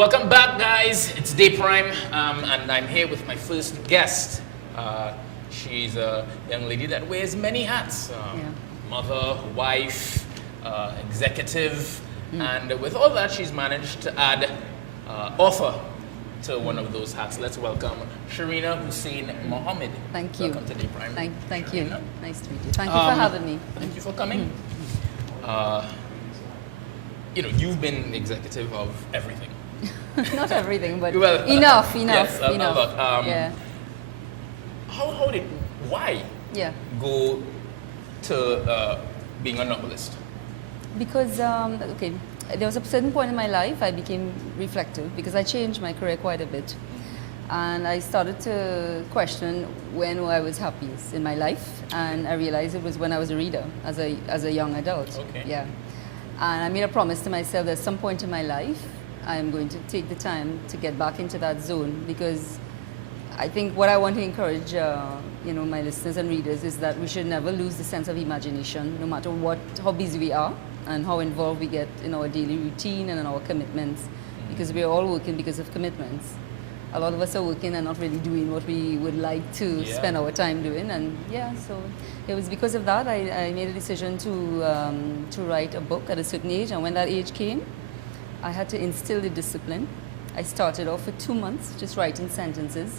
Welcome back, guys. It's Day Prime, and I'm here with my first guest. She's a young lady that wears many hats. Mother, wife, executive, and with all that, she's managed to add author to one of those hats. Let's welcome Sherina Hussein Mohammed. Thank you. Welcome to Day Prime. Thank you. Nice to meet you. Thank you for having me. Thank you for coming. You've been executive of everything. Not everything, but well, enough. Yes, enough. A lot. Yeah. Why Yeah. go to being a novelist? Because, okay, there was a certain point in my life I became reflective because I changed my career quite a bit. And I started to question when I was happiest in my life. And I realized it was when I was a reader, as a young adult. Okay. Yeah. And I made a promise to myself that at some point in my life, I'm going to take the time to get back into that zone, because I think what I want to encourage my listeners and readers is that we should never lose the sense of imagination, no matter how busy we are and how involved we get in our daily routine and in our commitments, because we're all working because of commitments. A lot of us are working and not really doing what we would like to spend our time doing, and so it was because of that I made a decision to write a book at a certain age, and when that age came, I had to instill the discipline. I started off for 2 months just writing sentences,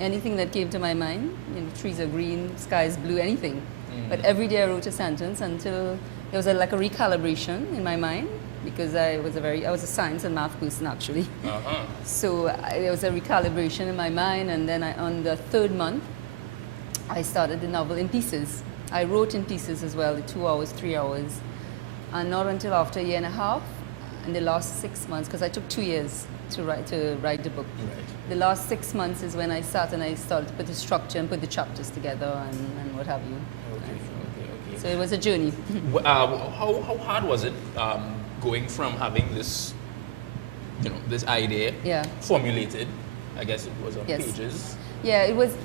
anything that came to my mind. Trees are green, sky is blue, anything. But every day I wrote a sentence until there was like a recalibration in my mind, because I was a science and math person actually. So there was a recalibration in my mind, and then on the 3rd month, I started the novel in pieces. I wrote in pieces as well, 2 hours, 3 hours, and not until after a year and a half. In the last 6 months, because I took 2 years to write the book. Right. The last 6 months is when I sat and I started to put the structure and put the chapters together and what have you. Okay. So it was a journey. How hard was it going from having this, this idea formulated? I guess it was on pages. Yeah, it was.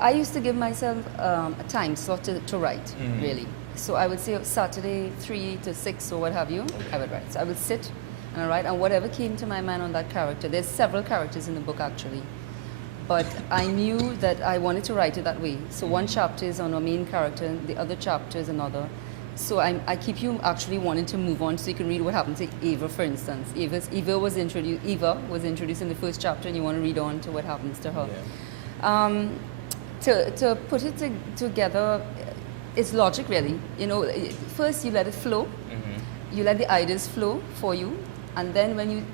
I used to give myself a time slot to write, really. So I would say Saturday 3 to 6 or what have you, I would write. So I would sit and I write, and whatever came to my mind on that character. There's several characters in the book actually, but I knew that I wanted to write it that way. So one chapter is on a main character, and the other chapter is another. So I keep you actually wanting to move on, so you can read what happened to Eva, for instance. Eva was introduced in the first chapter, and you want to read on to what happens to her. Yeah. To put it together, it's logic, really. First you let it flow. You let the ideas flow for you, and then when you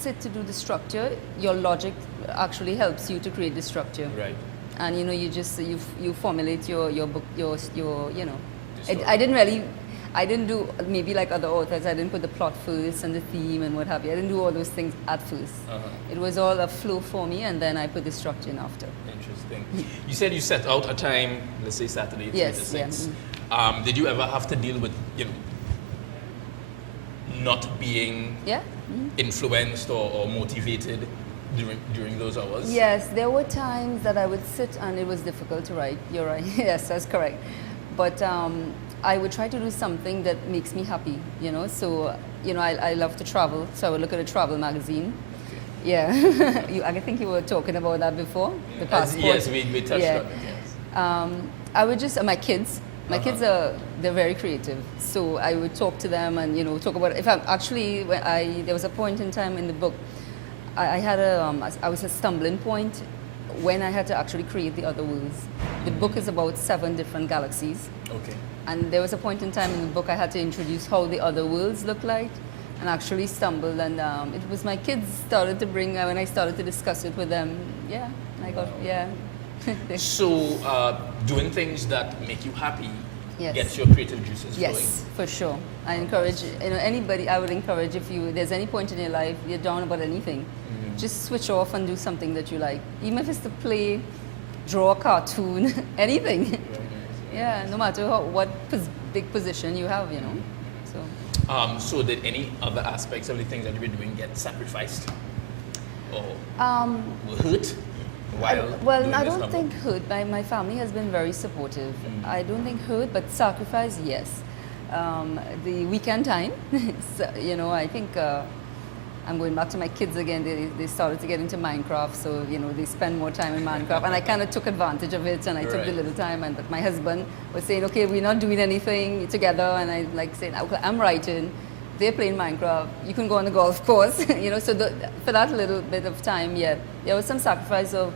sit to do the structure, your logic actually helps you to create the structure. Right. And you formulate your book, I didn't do maybe like other authors. I didn't put the plot first and the theme and what have you. I didn't do all those things at first. It was all a flow for me, and then I put the structure in after. Interesting. You said you set out a time, let's say Saturday 3 to 6. Did you ever have to deal with, not being influenced or motivated during those hours? Yes, there were times that I would sit and it was difficult to write. You're right. Yes, that's correct. But I would try to do something that makes me happy, So, I love to travel, so I would look at a travel magazine. Okay. Yeah. I think you were talking about that before, the passport. Yes, we touched on it, yes. I would just, my kids they're very creative. So I would talk to them and, talk about, there was a point in time in the book, I was a stumbling point when I had to actually create the other worlds. The book is about 7 different galaxies. Okay. And there was a point in time in the book I had to introduce how the other worlds look like, and actually stumbled. And it was my kids started to bring, when I started to discuss it with them, So doing things that make you happy gets your creative juices flowing? Yes, for sure. I encourage, anybody, I would encourage, if there's any point in your life you're down about anything, just switch off and do something that you like. Even if it's to play, draw a cartoon, anything. Yeah, no matter what big position you have, So. So did any other aspects of the things that you were doing get sacrificed? Or were hurt? Well, I don't think hurt. My family has been very supportive. I don't think hurt, but sacrifice, yes. The weekend time, so, I think I'm going back to my kids again. They started to get into Minecraft, so you know they spend more time in Minecraft, and I kind of took advantage of it, and I took the little time. And but my husband was saying, okay, we're not doing anything together, and I like saying, okay, I'm writing, they're playing Minecraft. You can go on the golf course, you know. So for that little bit of time, yeah, there was some sacrifice of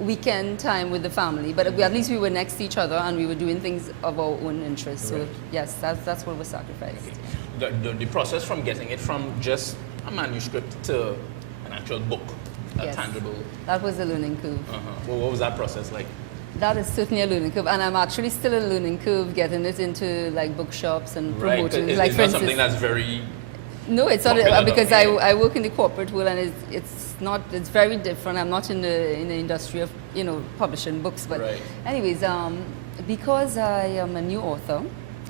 weekend time with the family, but at least we were next to each other and we were doing things of our own interest. So yes, that's what was sacrificed. Okay. The process from getting it from just a manuscript to an actual book, a tangible. That was a learning curve. Well, what was that process like? That is certainly a learning curve, and I'm actually still a learning curve getting it into like bookshops and promoting. Right, like it's not something that's very. No, it's not because I work in the corporate world, and it's very different. I'm not in the industry of publishing books, but anyways, because I am a new author,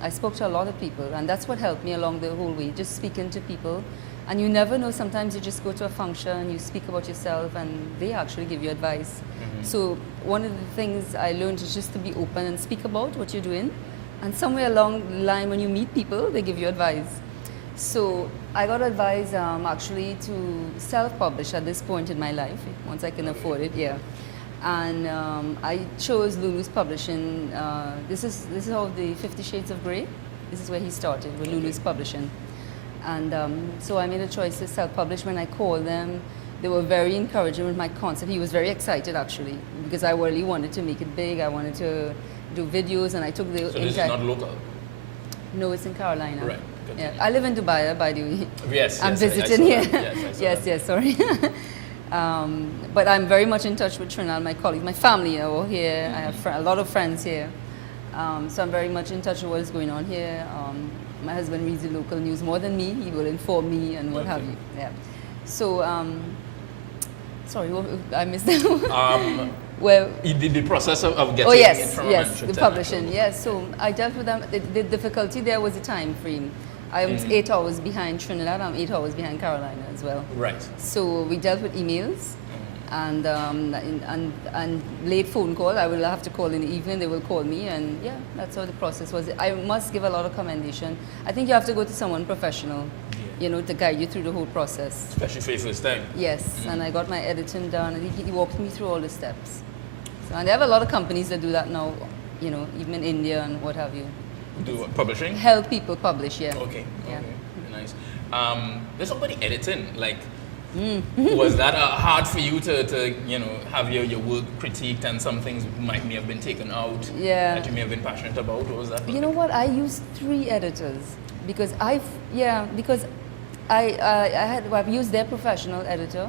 I spoke to a lot of people, and that's what helped me along the whole way. Just speaking to people, and you never know. Sometimes you just go to a function, you speak about yourself, and they actually give you advice. So one of the things I learned is just to be open and speak about what you're doing, and somewhere along the line, when you meet people, they give you advice. So I got advice actually to self-publish at this point in my life, once I can afford it, And I chose Lulu's Publishing. This is how the 50 Shades of Grey, this is where he started, with Lulu's Publishing. And so I made a choice to self-publish. When I called them, they were very encouraging with my concept. He was very excited actually, because I really wanted to make it big. I wanted to do videos, and I took the... So this is not local? No, it's in Carolina. Right. Yeah, I live in Dubai, by the way. Yes, I'm visiting here. Yes, sorry. But I'm very much in touch with Trinidad, my colleagues, my family are here. I have a lot of friends here. So I'm very much in touch with what is going on here. My husband reads the local news more than me. He will inform me and what have you. Yeah. So, sorry, I missed that. Well, the process of getting it from the publishing. Yes, so I dealt with them. The difficulty there was the time frame. I was 8 hours behind Trinidad. I'm 8 hours behind Carolina as well. Right. So we dealt with emails and late phone call. I will have to call in the evening. They will call me, and yeah, that's how the process was. I must give a lot of commendation. I think you have to go to someone professional, to guide you through the whole process. Especially for your first time. Yes, and I got my editing done, and he walked me through all the steps. So, and they have a lot of companies that do that now, even in India and what have you. Do what, publishing? Help people publish, yeah. Okay, nice. There's somebody editing, like, was that hard for you to have your work critiqued and some things may have been taken out that you may have been passionate about? What was that? You know what? I used 3 editors because I've used their professional editor,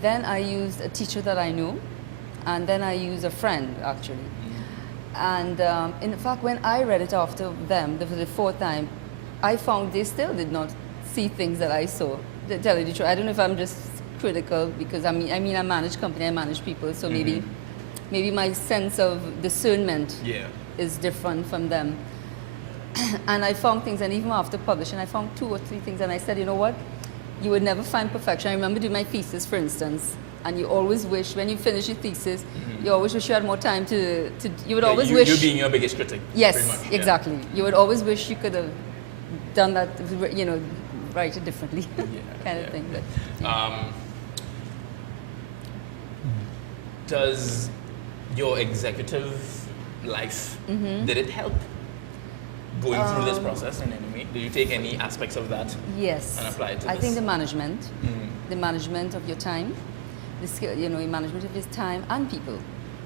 then I used a teacher that I knew, and then I used a friend actually. And in fact, when I read it after them for the 4th time, I found they still did not see things that I saw. To tell you the truth, I don't know if I'm just critical because I mean I manage company, I manage people, so maybe my sense of discernment is different from them. And I found things, and even after publishing, I found 2 or 3 things, and I said, you know what? You would never find perfection. I remember doing my thesis, for instance. And you always wish, when you finish your thesis, you always wish you had more time to you would always wish... You being your biggest critic. Yes, much, exactly. You would always wish you could have done that, write it differently, kind of thing. But, does your executive life, did it help going through this process in any way? Did you take any aspects of that and apply it to this? I think the management of your time, the skill, management of his time and people,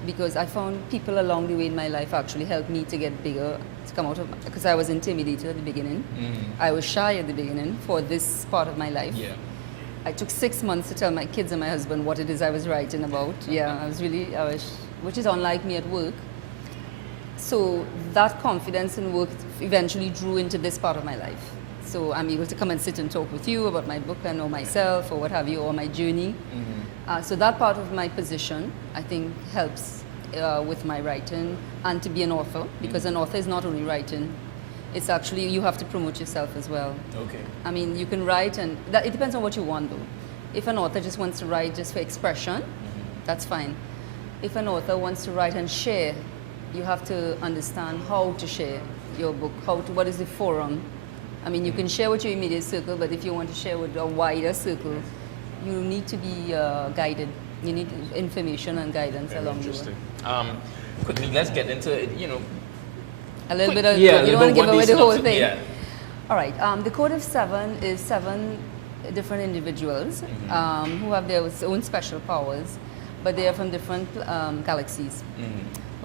because I found people along the way in my life actually helped me to get bigger, to come out of, because I was intimidated at the beginning. I was shy at the beginning for this part of my life. I took 6 months to tell my kids and my husband what it is I was writing about. Which is unlike me at work. So that confidence in work eventually drew into this part of my life. So I'm able to come and sit and talk with you about my book and or myself or what have you, or my journey. So that part of my position, I think, helps with my writing and to be an author, because an author is not only writing, it's actually, you have to promote yourself as well. Okay. I mean, you can write, and it depends on what you want though. If an author just wants to write just for expression, that's fine. If an author wants to write and share, you have to understand how to share your book, what is the forum I mean, you can share with your immediate circle, but if you want to share with a wider circle, you need to be guided. You need information and guidance Very along the way. interesting. Quickly, let's get into it. You know, A little bit of, yeah, you don't want to give away the whole thing. Yeah. All right, the Code of Seven is 7 different individuals who have their own special powers, but they are from different galaxies.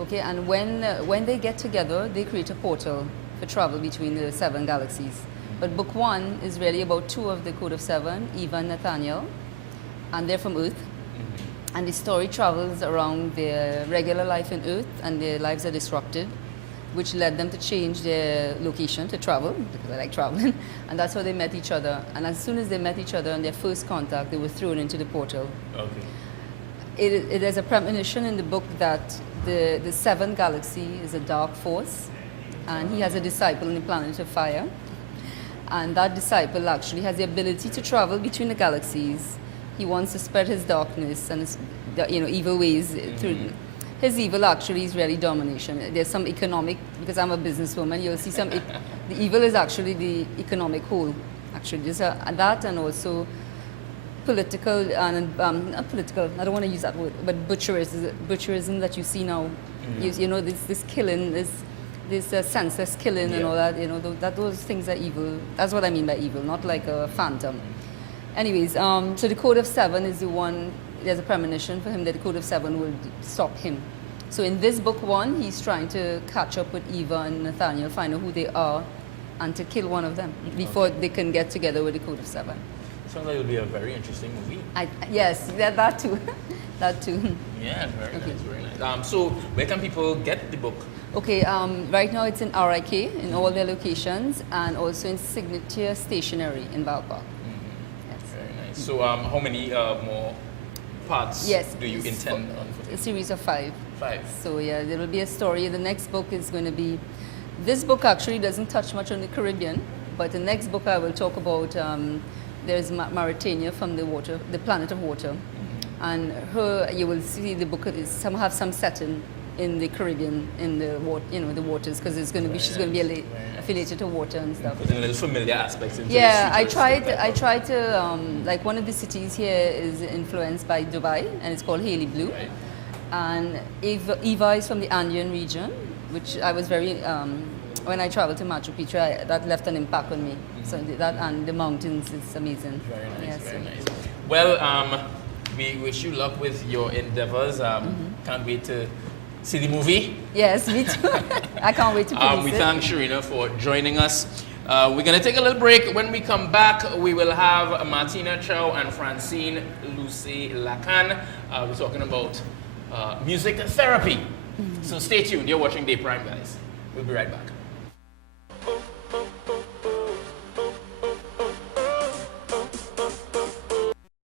Okay, and when they get together, they create a portal for travel between the 7 galaxies. But book 1 is really about 2 of the Code of Seven, Eva and Nathaniel, and they're from Earth. And the story travels around their regular life in Earth, and their lives are disrupted, which led them to change their location to travel, because I like traveling, and that's how they met each other. And as soon as they met each other on their first contact, they were thrown into the portal. Okay. It is a premonition in the book that the 7th galaxy is a dark force, and he has a disciple on the planet of fire. And that disciple actually has the ability to travel between the galaxies. He wants to spread his darkness and his, evil ways through. His evil actually is really domination. There's some economic, because I'm a businesswoman, you'll see some, the evil is actually the economic whole. Actually, there's that, and also political, and not political, I don't want to use that word, but butcherism that you see now. You know, this killing, this senseless killing and all that, those things are evil. That's what I mean by evil, not like a phantom. Anyways, so the Code of Seven is the one, there's a premonition for him that the Code of Seven will stop him. So in this book 1, he's trying to catch up with Eva and Nathaniel, find out who they are, and to kill one of them before they can get together with the Code of Seven. Sounds like it'll be a very interesting movie. Yes, that too. That too. Yeah, very nice, very nice. So where can people get the book? Okay, right now it's in RIK in all their locations, and also in Signature Stationery in Balpark. Very nice. So how many more parts do you intend on? A series of 5. 5. So yeah, there will be a story. The next book is going to be, this book actually doesn't touch much on the Caribbean, but the next book I will talk about, there's Mauritania from the planet of water. And you will see the book have some setting in the Caribbean, in the the waters, because it's going to be, she's going to be affiliated to water and stuff. Putting a little familiar aspects into I tried to like, one of the cities here is influenced by Dubai, and it's called Haley Blue. Right. And Eva is from the Andean region, which I was very, when I traveled to Machu Picchu, that left an impact on me. So that, and the mountains, is amazing. Very nice, Yes. very nice. Well, we wish you luck with your endeavors. Can't wait to see the movie. Yes, me too. I can't wait to produce We it. thank Sherina for joining us. We're going to take a little break. When we come back, we will have Martina Chow and Francine Lucy Lacan. We're talking about music therapy. So stay tuned. You're watching Day Prime, guys. We'll be right back.